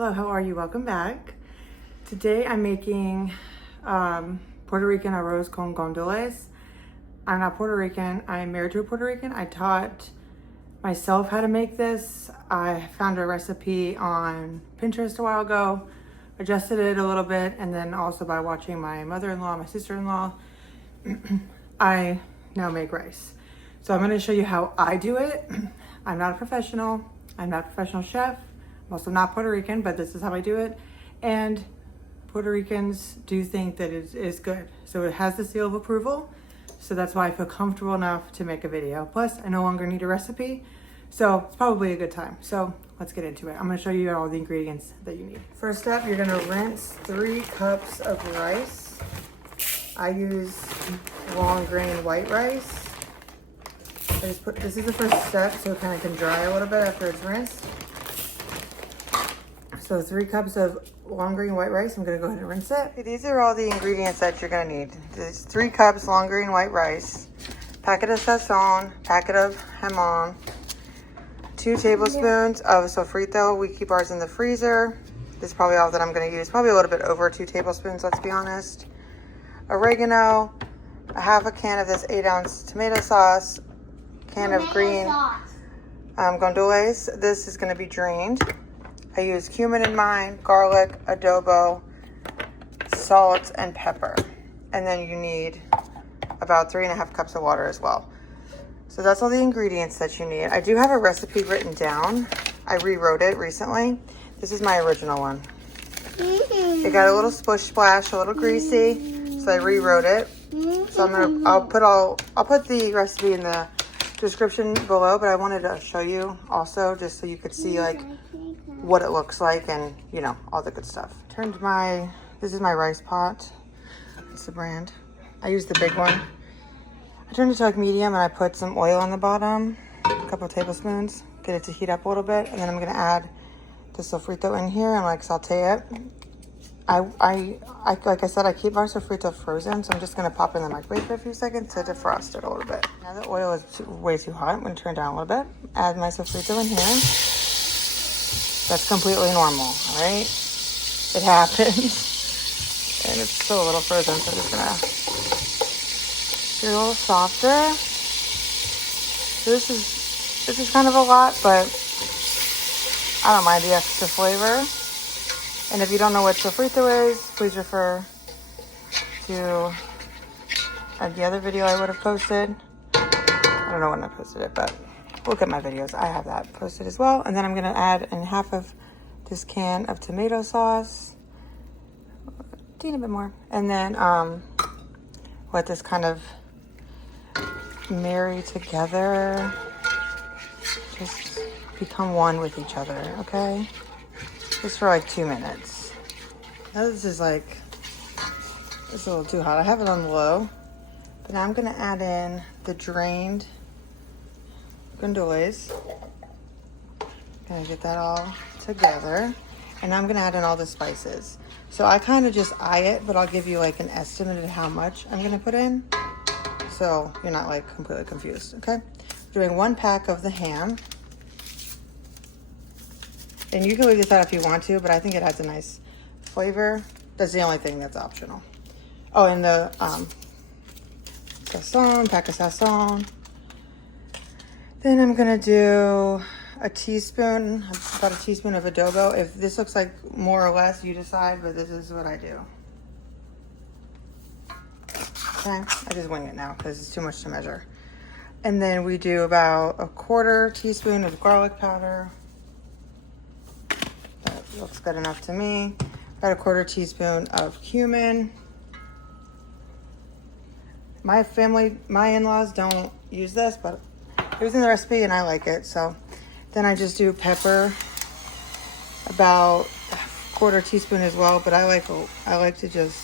Hello, how are you? Welcome back. Today I'm making Puerto Rican arroz con gandules. I'm not Puerto Rican. I'm married to a Puerto Rican. I taught myself how to make this. I found a recipe on Pinterest a while ago, adjusted it a little bit, and then also by watching my mother-in-law, my sister-in-law, I now make rice. So I'm going to show you how I do it. I'm not a professional. I'm not a professional chef. I'm also not Puerto Rican, but this is how I do it. And Puerto Ricans do think that it is good. So it has the seal of approval. So that's why I feel comfortable enough to make a video. Plus, I no longer need a recipe. So it's probably a good time. So let's get into it. I'm gonna show you all the ingredients that you need. First up, you're gonna rinse 3 cups of rice. I use long grain white rice. This is the first step, so it kind of can dry a little bit after it's rinsed. So 3 cups of long grain white rice. I'm gonna go ahead and rinse it. Okay, these are all the ingredients that you're gonna need. There's 3 cups long grain white rice, packet of sazon, packet of jamon, 2 tablespoons of sofrito. We keep ours in the freezer. This is probably all that I'm gonna use. Probably a little bit over 2 tablespoons, let's be honest. Oregano, a half a can of this 8-ounce tomato sauce, can of green gandules. This is gonna be drained. I use cumin in mine, garlic, adobo, salt, and pepper. And then you need about 3.5 cups of water as well. So that's all the ingredients that you need. I do have a recipe written down. I rewrote it recently. This is my original one. It got a little splish splash, a little greasy, so I rewrote it. So I'll put the recipe in the description below, but I wanted to show you also just so you could see like what it looks like and you know all the good stuff. This is my rice pot. It's the brand. I use the big one. I turned it to like medium and I put some oil on the bottom, a couple of tablespoons, get it to heat up a little bit, and then I'm gonna add the sofrito in here and like saute it. Like I said, I keep our sofrito frozen, so I'm just gonna pop it in the microwave for a few seconds to defrost it a little bit. Now the oil is way too hot. I'm gonna turn it down a little bit. Add my sofrito in here. That's completely normal, all right? It happens. And it's still a little frozen, so I'm just gonna get a little softer. So this is kind of a lot, but I don't mind the extra flavor. And if you don't know what sofrito is, please refer to the other video I would have posted. I don't know when I posted it, but look at my videos. I have that posted as well. And then I'm gonna add in half of this can of tomato sauce. A teeny bit more. And then let this kind of marry together. Just become one with each other, okay? Just for like 2 minutes. Now this is a little too hot. I have it on low, but now I'm gonna add in the drained gandules. Gonna get that all together. And I'm gonna add in all the spices. So I kind of just eye it, but I'll give you like an estimate of how much I'm gonna put in. So you're not like completely confused, okay? Doing 1 pack of the ham. And you can leave this out if you want to, but I think it adds a nice flavor. That's the only thing that's optional. Oh, and the sazon, pack of sazon. Then I'm gonna do about a teaspoon of adobo. If this looks like more or less, you decide, but this is what I do. Okay, I just wing it now because it's too much to measure. And then we do about a 1/4 teaspoon of garlic powder. Looks good enough to me. About a 1/4 teaspoon of cumin. My in-laws don't use this, but it was in the recipe and I like it. So then I just do pepper, about a 1/4 teaspoon as well. But I like to just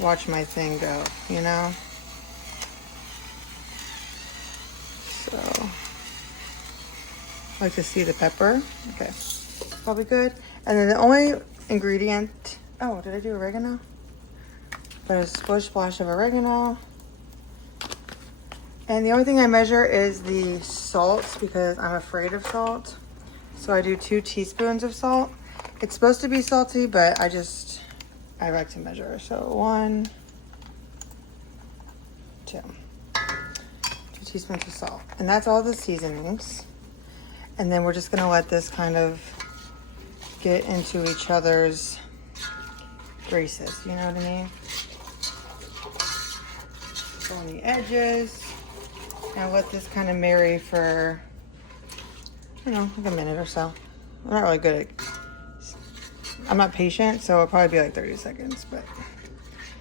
watch my thing go, you know. So I like to see the pepper. Okay. Probably good. And then the only ingredient, oh, did I do oregano? But a splash of oregano. And the only thing I measure is the salt because I'm afraid of salt. So I do 2 teaspoons of salt. It's supposed to be salty, but I like to measure. So 1, 2 teaspoons of salt. And that's all the seasonings. And then we're just gonna let this kind of get into each other's greases, you know what I mean? Go on the edges. And let this kind of marry for, you know, like a minute or so. I'm not really good at, I'm not patient, so it'll probably be like 30 seconds, but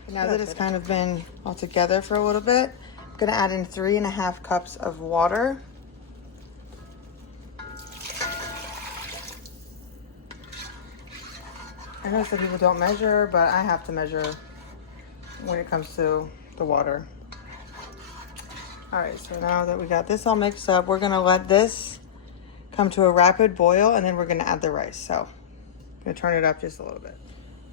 now that it's kind of been all together for a little bit, I'm gonna add in 3.5 cups of water. I know some people don't measure, but I have to measure when it comes to the water. All right, so now that we got this all mixed up, we're gonna let this come to a rapid boil, and then we're gonna add the rice. So I'm gonna turn it up just a little bit.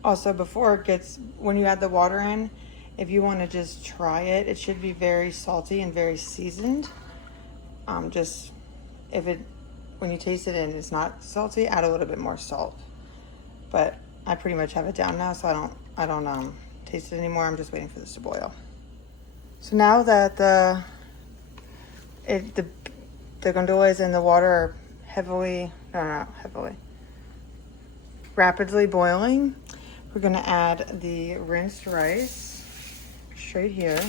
Also, before it gets, when you add the water in, if you wanna just try it, it should be very salty and very seasoned. Just, when you taste it and it's not salty, add a little bit more salt. But I pretty much have it down now, so I don't taste it anymore. I'm just waiting for this to boil. So now that the gandules and the water are rapidly boiling, we're gonna add the rinsed rice straight here.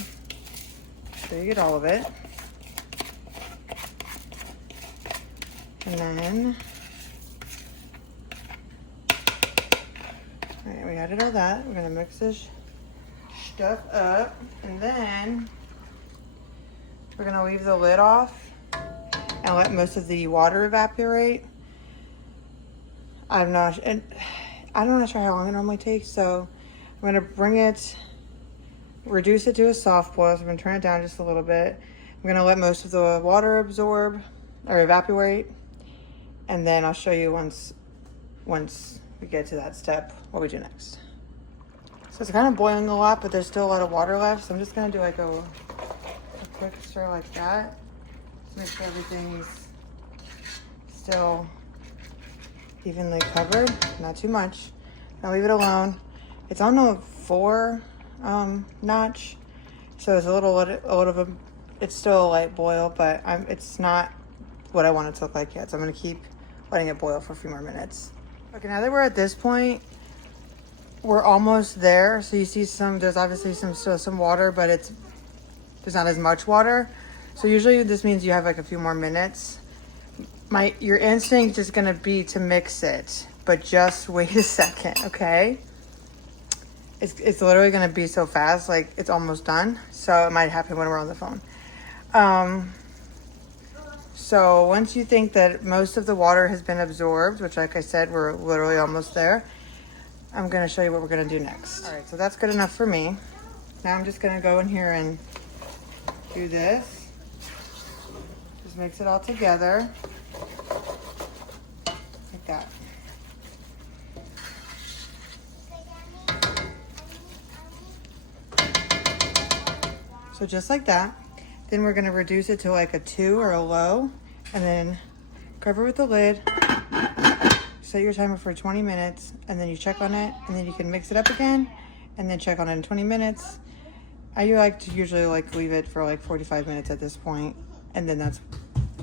So you get all of it. And then, all right, we added all that. We're gonna mix this stuff up, and then we're gonna leave the lid off and let most of the water evaporate. I'm not sure how long it normally takes, so I'm gonna reduce it to a soft boil. So I'm gonna turn it down just a little bit. I'm gonna let most of the water absorb or evaporate, and then I'll show you once we get to that step what we do next. So it's kind of boiling a lot, but there's still a lot of water left, so I'm just gonna do like a quick stir like that to make sure everything's still evenly covered, not too much. I'll leave it alone. It's on a 4 notch, so it's it's still a light boil, but it's not what I want it to look like yet. So I'm gonna keep letting it boil for a few more minutes. Okay, now that we're at this point, we're almost there. So you see there's obviously still some water, but there's not as much water. So usually this means you have like a few more minutes. Your instinct is gonna be to mix it, but just wait a second, okay? It's literally gonna be so fast, like it's almost done. So it might happen when we're on the phone. So once you think that most of the water has been absorbed, which like I said, we're literally almost there, I'm gonna show you what we're gonna do next. All right, so that's good enough for me. Now I'm just gonna go in here and do this. Just mix it all together. Like that. So just like that. Then we're gonna reduce it to like a 2 or a low, and then cover with the lid. Set your timer for 20 minutes, and then you check on it, and then you can mix it up again, and then check on it in 20 minutes. I like to usually leave it for like 45 minutes at this point, and then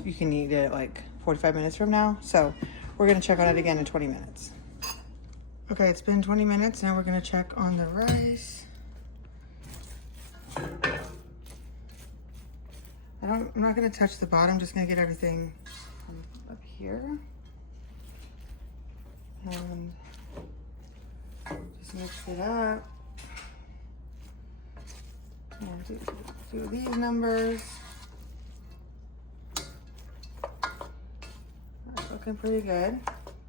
you can eat it like 45 minutes from now. So we're gonna check on it again in 20 minutes. Okay, it's been 20 minutes. Now we're gonna check on the rice. I'm not gonna touch the bottom, just gonna get everything up here. And just mix it up. And do these numbers. That's looking pretty good.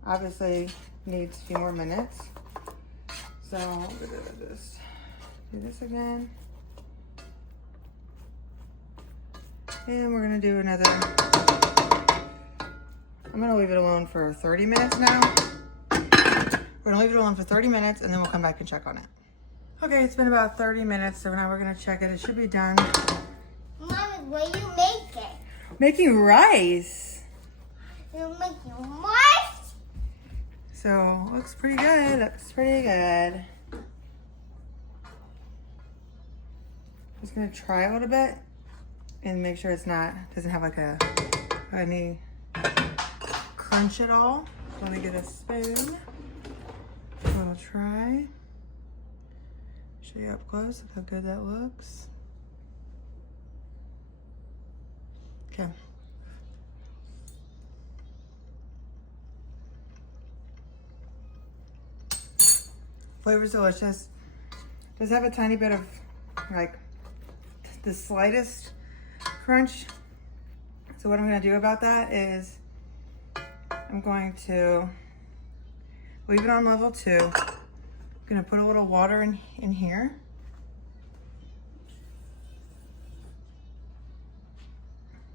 Obviously needs a few more minutes. So I'm gonna just do this again. And we're gonna do another, I'm gonna leave it alone for 30 minutes now. We're gonna leave it alone for 30 minutes, and then we'll come back and check on it. Okay, it's been about 30 minutes, so now we're gonna check it. It should be done. Mommy, what are you making? Making rice. You're making rice? So looks pretty good. Looks pretty good. Just gonna try a little bit and make sure it's not doesn't have like any crunch at all. So let me get a spoon. A little try. Show you up close how good that looks. Okay. Flavor's delicious. Does have a tiny bit of like the slightest crunch. So what I'm gonna do about that is I'm going to leave it on level 2. I'm gonna put a little water in here.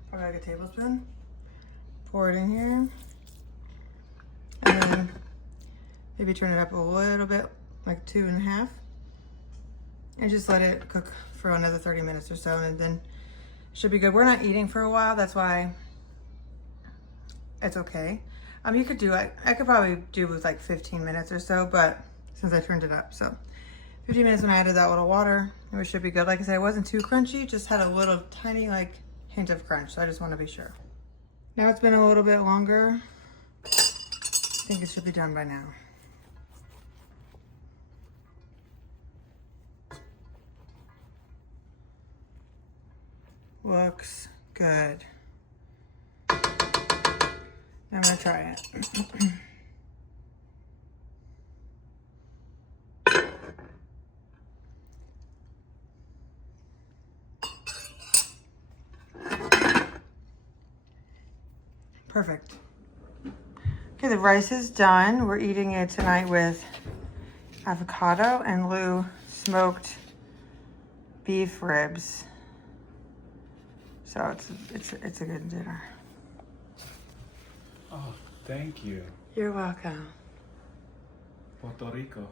Probably like a tablespoon. Pour it in here. And then maybe turn it up a little bit, like 2.5. And just let it cook for another 30 minutes or so, and then it should be good. We're not eating for a while, that's why it's okay. You could do it, I could probably do with like 15 minutes or so, but since I turned it up, so 15 minutes when I added that little water, it should be good. Like I said, it wasn't too crunchy, just had a little tiny like hint of crunch, so I just want to be sure. Now it's been a little bit longer. I think it should be done by now. Looks good. I'm gonna try it. Perfect. Okay, the rice is done. We're eating it tonight with avocado and Lou smoked beef ribs. So it's a good dinner. Oh, thank you. You're welcome. Puerto Rico.